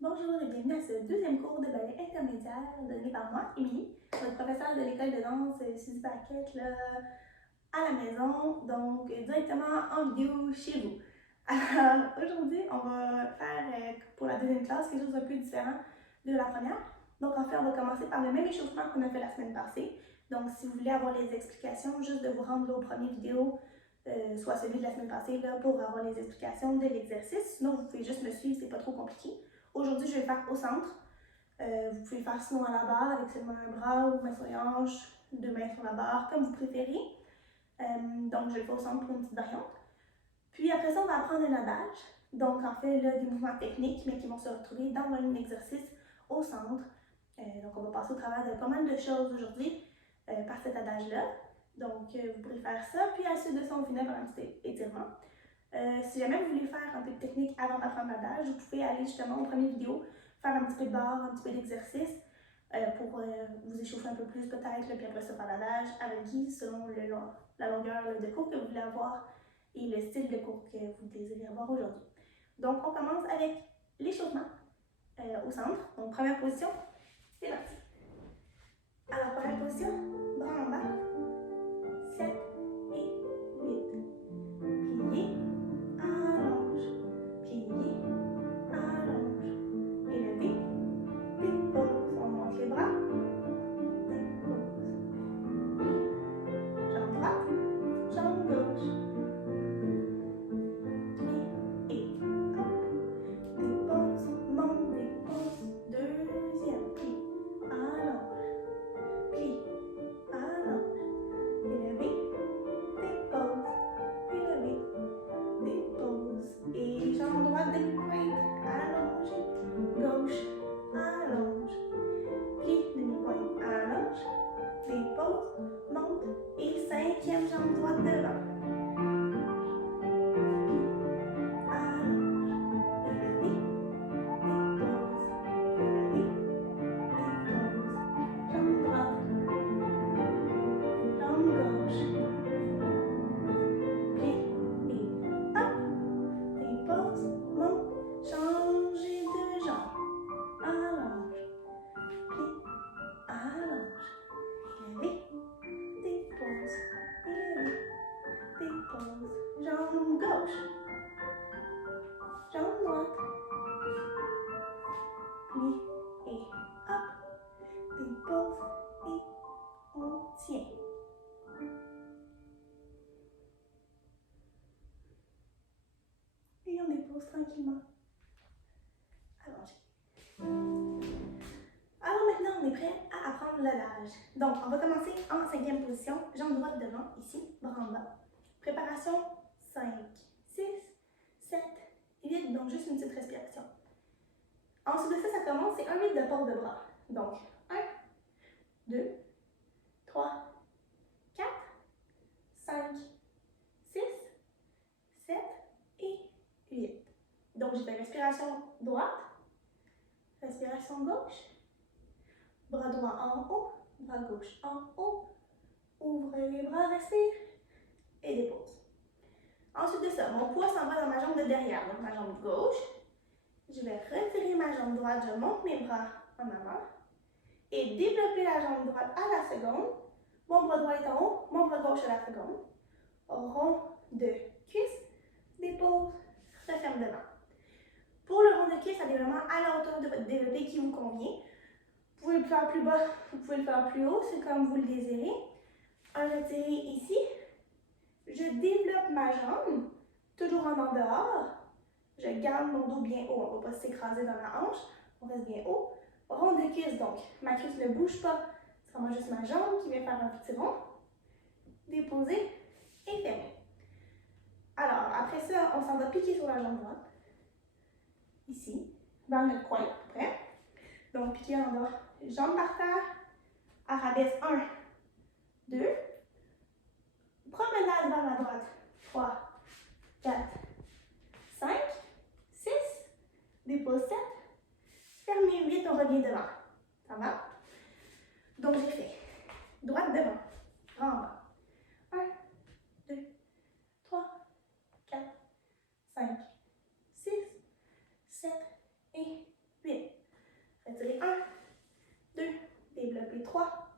Bonjour et bienvenue à ce deuxième cours de ballet intermédiaire donné par moi, Émilie, votre professeure de l'école de danse Suzy Paquette, là, à la maison, donc directement en vidéo chez vous. Alors aujourd'hui, on va faire pour la deuxième classe quelque chose d'un peu différent de la première. Donc en fait, on va commencer par le même échauffement qu'on a fait la semaine passée. Donc si vous voulez avoir les explications, juste de vous rendre aux premières vidéos, soit celui de la semaine passée, là, pour avoir les explications de l'exercice. Sinon, vous pouvez juste me suivre, c'est pas trop compliqué. Aujourd'hui, je vais le faire au centre. Vous pouvez le faire sinon à la barre avec seulement un bras ou main sur les hanches, deux mains sur la barre, comme vous préférez. Donc, je vais le faire au centre pour une petite variante. Puis après ça, on va apprendre un adage. Donc, en fait, là, des mouvements techniques, mais qui vont se retrouver dans un exercice au centre. Donc, on va passer au travers de pas mal de choses aujourd'hui par cet adage-là. Donc, vous pourrez faire ça. Puis, à la suite de ça, on finit par un petit étirement. Si jamais vous voulez faire un peu de technique avant d'apprendre l'adage, vous pouvez aller justement aux premières vidéos, faire un petit peu de barre, un petit peu d'exercice pour vous échauffer un peu plus peut-être, puis après ça faire l'adage avec guise selon la longueur de cours que vous voulez avoir et le style de cours que vous désirez avoir aujourd'hui. Donc on commence avec l'échauffement au centre. Donc première position, c'est parti. Alors première position, bras en bas, 7 et 8. Plié, allonge, plié, allonge, élevé, dépose. On monte les bras, dépose, plie, jambe droite, jambe gauche, plie et hop, dépose, monte, dépose, deuxième, plie, allonge, plie, allonge, élevé, dépose, élevé, dépose, et jambe droite demi-pointe, allongée, gauche, allonge, plie, demi-pointe, allonge, dépose, monte, et cinquième jambe droite devant, plie, allonge, élevé, dépose, élevé, dépose, jambe droite, jambe gauche, plie, et hop, dépose, monte, changez de jambe, allonge, plie, allonge, élevé, dépose, élevé, dépose, jambe gauche, jambe droite, plie et hop, dépose et on tient. Et on dépose tranquillement. Allongé. Alors maintenant, on est prêt à apprendre l'adage. Donc, on va commencer en cinquième position, jambe droite devant, ici, bras en bas. Préparation 5, 6, 7, 8, donc juste une petite respiration. Ensuite de ça, ça commence, c'est un 8 de port de bras. Donc, 1, 2, 3, 4, 5, 6, 7 et 8. Donc, j'ai fait respiration droite, respiration gauche, bras droit en haut, bras gauche en haut, ouvre les bras, respire et dépose. Ensuite de ça, mon poids s'en va dans ma jambe de derrière, donc ma jambe gauche. Je vais retirer ma jambe droite, je monte mes bras en avant et développer la jambe droite à la seconde. Mon bras droit est en haut, mon bras gauche à la seconde. Rond de cuisse, dépose, referme devant. Pour le rond de cuisse, ça est vraiment à la hauteur de votre développé qui vous convient. Vous pouvez le faire plus bas, vous pouvez le faire plus haut, c'est comme vous le désirez. Un retiré ici. Je développe ma jambe, toujours en dehors. Je garde mon dos bien haut, on ne va pas s'écraser dans la hanche, on reste bien haut. Rond de cuisse, donc ma cuisse ne bouge pas, c'est vraiment juste ma jambe qui vient faire un petit rond. Déposer et fermer. Alors, après ça, on s'en va piquer sur la jambe droite, ici, vers notre coin à peu près. Donc, piquer en bas, jambes par terre, arabesque 1, 2, promenade vers la droite, 3, 4, 5, 6, dépose 7, fermez 8, on revient devant. Ça va? Donc, j'ai fait droite devant, bras en bas. 1, 2, 3, 4, 5, 6, 7 et 8. 3,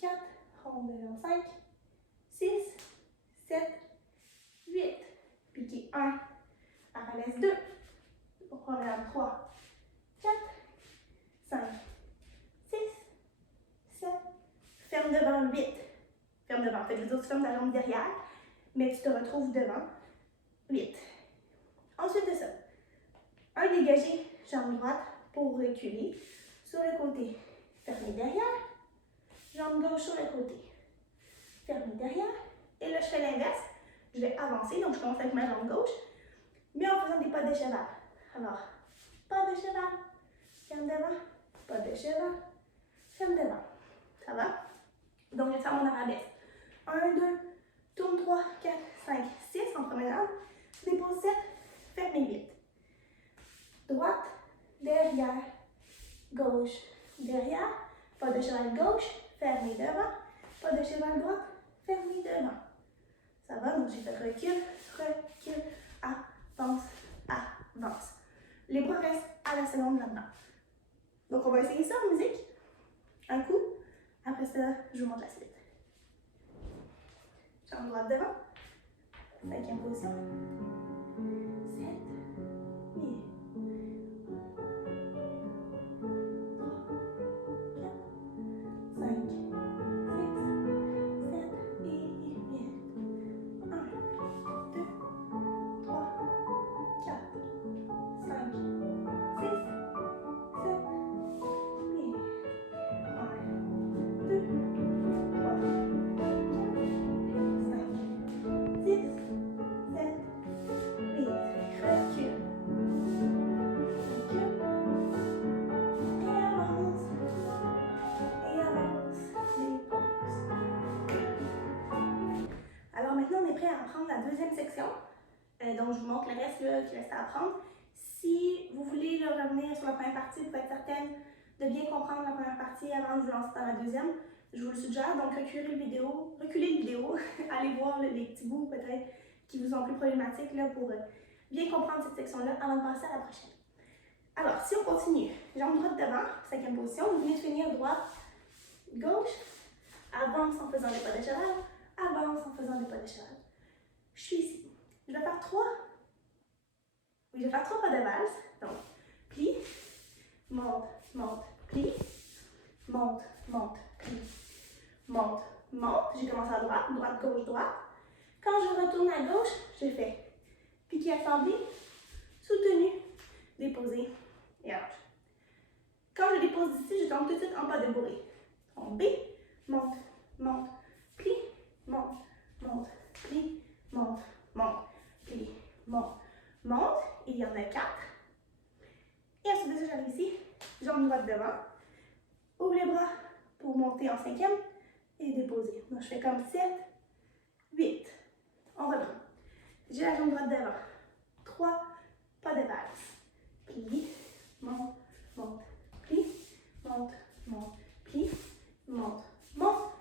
4, ronde de jambe 5, 6, 7, 8, piqué 1, arabesque 2, promenade 3, 4, 5, 6, 7, ferme devant 8, ferme devant, fait que les autres fermes ta jambe derrière, mais tu te retrouves devant 8. Ensuite de ça, un dégagé, jambe droite pour reculer sur le côté, fermé derrière, jambe gauche sur le côté, fermé derrière, et là je fais l'inverse, je vais avancer, donc je commence avec ma jambe gauche, mais en faisant des pas de cheval. Alors, pas de cheval, ferme devant, pas de cheval, ferme devant. Ça va? Donc, je vais faire mon arabesque. 1, 2, tourne 3, 4, 5, 6 en promenade, dépose 7, ferme 8. Droite, derrière, gauche, derrière, pas de cheval gauche, fermé devant, pas de cheval droite, fermé devant. Ça va? Donc, j'ai fait recul, recul, avance, avance. Les bras restent à la seconde là-dedans. Donc, on va essayer ça en musique. Un coup. Après ça, je vous montre la suite. Jambe droite devant. 5e position. 7, 8, 3, 4, 5, 6, 7 et 8. 1, 2, 3, 4, 5, 6, 7 et 1, 2, 3, 5, 6, 7, 8. Recule. Recule. Et avance. Et avance. Dépose. Alors maintenant, on est prêt à apprendre la deuxième section. Donc, je vous montre le reste là, qui reste à apprendre. Si vous voulez là, revenir sur la première partie pour être certaine de bien comprendre la première partie avant de vous lancer dans la deuxième, je vous le suggère. Donc, reculez le vidéo, allez voir les petits bouts peut-être qui vous sont plus problématiques là, pour bien comprendre cette section-là avant de passer à la prochaine. Alors, si on continue, jambe droite devant, 5e position, vous venez de finir droite, gauche, avance en faisant des pas de cheval, avance en faisant des pas de cheval. Je suis ici. Je vais faire 3 pas de valse. Donc, plie, monte, monte, plie, monte, monte, plie, monte, monte. J'ai commencé à droite, droite, gauche, droite. Quand je retourne à gauche, je fais piqué assemblé, soutenu, déposé et allonge. Quand je dépose ici, je tombe tout de suite en pas de bourrée. Tomber, monte, monte, plie, monte, monte, plie, monte, monte, plie, monte, monte. Il y en a 4. Et ensuite de ça, j'arrive ici, jambe droite devant. Ouvre les bras pour monter en 5e et déposer. Donc, je fais comme 7, 8. On reprend. J'ai la jambe droite devant. 3 pas de valse. Plie, monte, monte, plie, monte, monte, plie, monte, monte.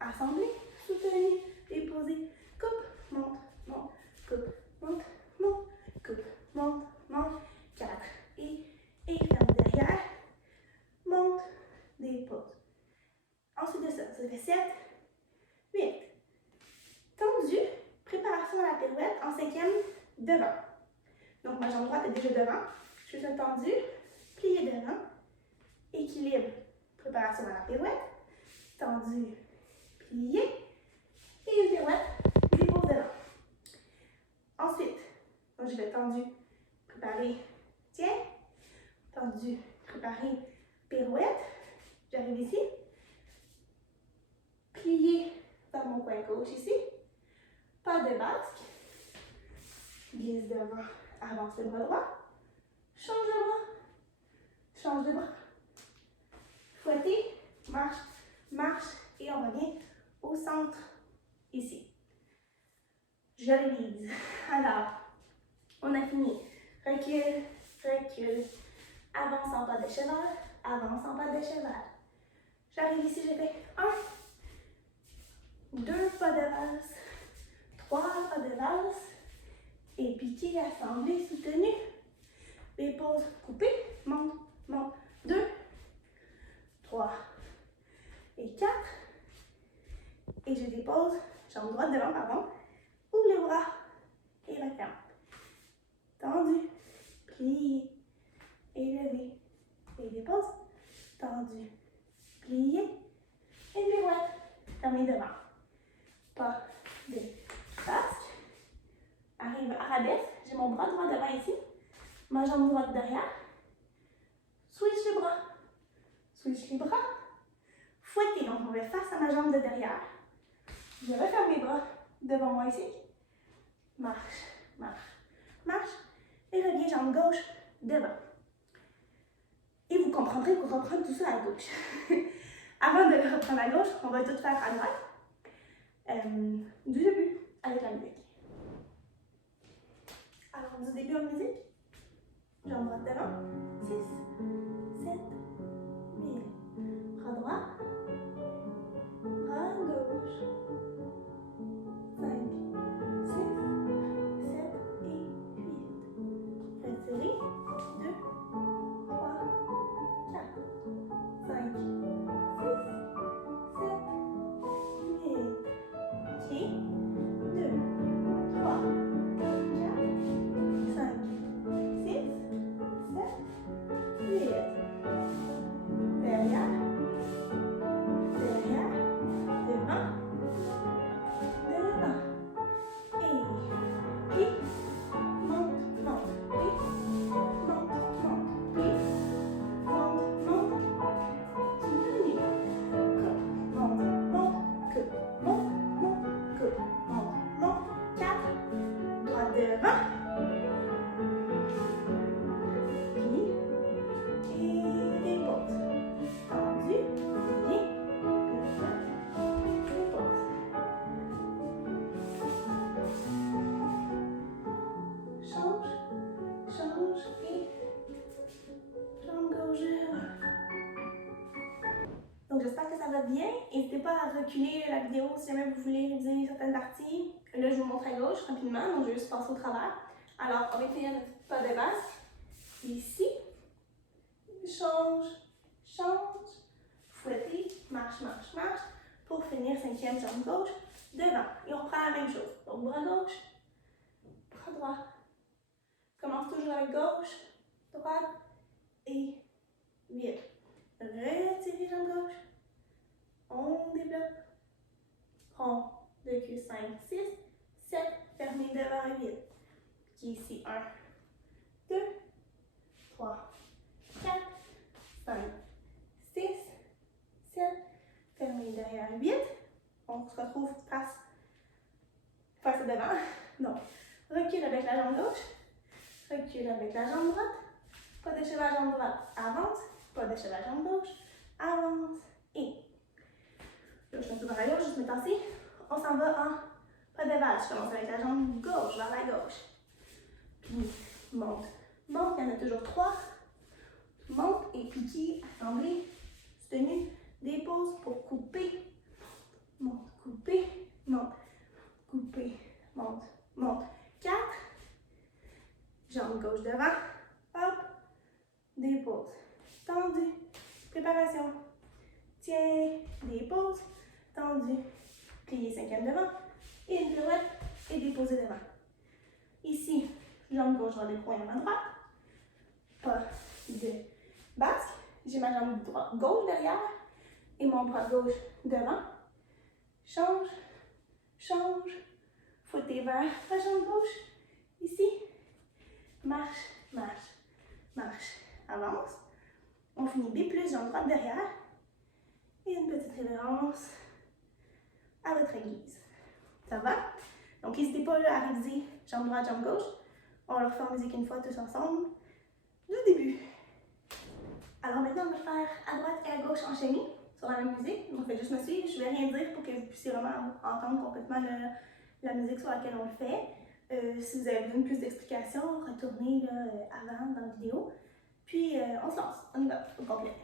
Assemblée, soutenu, déposer, coupe, monte, monte, coupe, monte, monte, coupe, monte, monte. 4 et ferme derrière, monte, dépose. Ensuite de ça, ça fait 7, 8. Tendu, préparation à la pirouette en 5e devant. Donc ma jambe droite est déjà devant. Je fais tendu, plié devant, équilibre, préparation à la pirouette, tendu, plié, et une pirouette, dépose devant. Ensuite, donc je vais tendu, préparer, tiens, tendu, préparer, pirouette, j'arrive ici, plié vers mon coin gauche ici, pas de basque, glisse devant, avance le bras droit, change de bras, change de bras, fouetter, marche, marche, et on revient au centre ici. Je révise. Alors, on a fini. Recule, recule, avance en pas de cheval, avance en pas de cheval. J'arrive ici, j'ai fait 1, 2 pas de valse, 3 pas de valse, et piqué, assemblé, soutenu, dépose, coupé, monte, monte, 2, 3, dépose, jambe droite devant, pardon. Ouvre les bras et referme. Tendu, plié, élevé et dépose. Tendu, plié et pirouette. Fermez devant. Pas de basque. Arrive arabesque. J'ai mon bras droit devant ici. Ma jambe droite derrière. Switch les bras. Switch les bras. Fouettez. Donc, on va face à ma jambe de derrière. Je referme mes bras devant moi ici. Marche, marche, marche. Et reviens jambe gauche devant. Et vous comprendrez pour reprendre tout ça à gauche. Avant de le reprendre à gauche, on va tout faire à droite. Du début, avec la musique. Alors, du début en musique. Jambe droite devant. 6, 7, 8. Bras droit. Bras gauche. 5, 6, 7 et 8. Retirez. 2, 3, 4, 5, 6, 7, 8. Pied. 2, 3, 4, 5, 6, 7, 8. Derrière. Derrière. Devant. Devant. Et monte, monte, et monte, monte, et monte, monte, continue, monte, monte, monte, monte, 4, droite devant, puis, et dépose, tendu, et dépose. Change, change et jambe gauche. Donc j'espère que ça va bien. N'hésitez pas à reculer la vidéo si jamais vous voulez réviser certaines parties. Là, je vous montre à gauche rapidement, donc je vais juste passer au travers. Alors, on va finir notre pas de basque. Ici, change, change, fouettez, marche, marche, marche. Pour finir, 5e jambe gauche, devant. Et on reprend la même chose. Donc bras gauche, bras droit. Commence toujours avec gauche, droite et vide. Retirez jambe gauche. On développe. Rond. 2 queues, 5, 6, 7. Fermez devant et vide. Qui ici 1, 2, 3, 4, 5, 6, 7. Fermez derrière et vide. On se retrouve face devant. Donc, recule avec la jambe gauche. Recule avec la jambe droite. Pas de cheval, jambe droite. Avance. Pas de cheval, jambe gauche. Avance. Et. Là, je suis un peu vers la gauche, je me tasser. On s'en va en pas de valse. Je commence avec la jambe gauche vers la gauche. Puis, monte. Monte. Il y en a toujours 3. Monte et piquez. Assemblée. Tenue. Dépose pour couper. Monte. Couper. Monte. Couper. Monte. Monte. 4. Jambe gauche devant. Hop. Dépose. Tendu. Préparation. Tiens. Dépose. Tendu. Plié 5e devant. Et une pirouette. Et déposer devant. Ici, jambe gauche dans les poings à ma droite. Pas de basque. J'ai ma jambe gauche derrière. Et mon bras gauche devant. Change. Change. Fouettez vers la jambe gauche. Ici. Marche, marche, marche. Avance. On finit B+, jambe droite derrière. Et une petite révérence à votre guise. Ça va? Donc, n'hésitez pas là, à réviser jambe droite, jambe gauche. On le refait en musique une fois tous ensemble. Du début. Alors maintenant, on va faire à droite et à gauche enchaînés sur la même musique. Donc, faites juste me suivre. Je ne vais rien dire pour que vous puissiez vraiment entendre complètement la musique sur laquelle on le fait. Si vous avez besoin de plus d'explications, retournez là, avant dans la vidéo. Puis, on se lance. On y va au complet.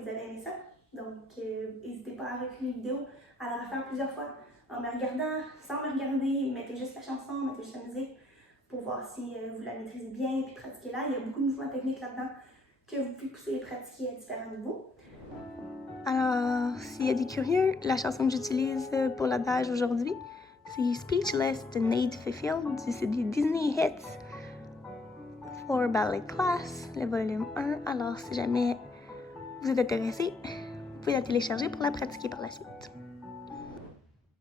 vous avez aimé ça. Donc, n'hésitez pas à reculer la vidéo, à la refaire plusieurs fois en me regardant, sans me regarder. Mettez juste la chanson, mettez juste la musique pour voir si vous la maîtrisez bien puis pratiquez-la. Il y a beaucoup de mouvements techniques là-dedans que vous pouvez pousser et pratiquer à différents niveaux. Alors, s'il y a des curieux, la chanson que j'utilise pour l'adage aujourd'hui, c'est Speechless de Nate Fifield. C'est des Disney Hits for Ballet Class, le volume 1. Alors, si jamais vous êtes intéressé, vous pouvez la télécharger pour la pratiquer par la suite.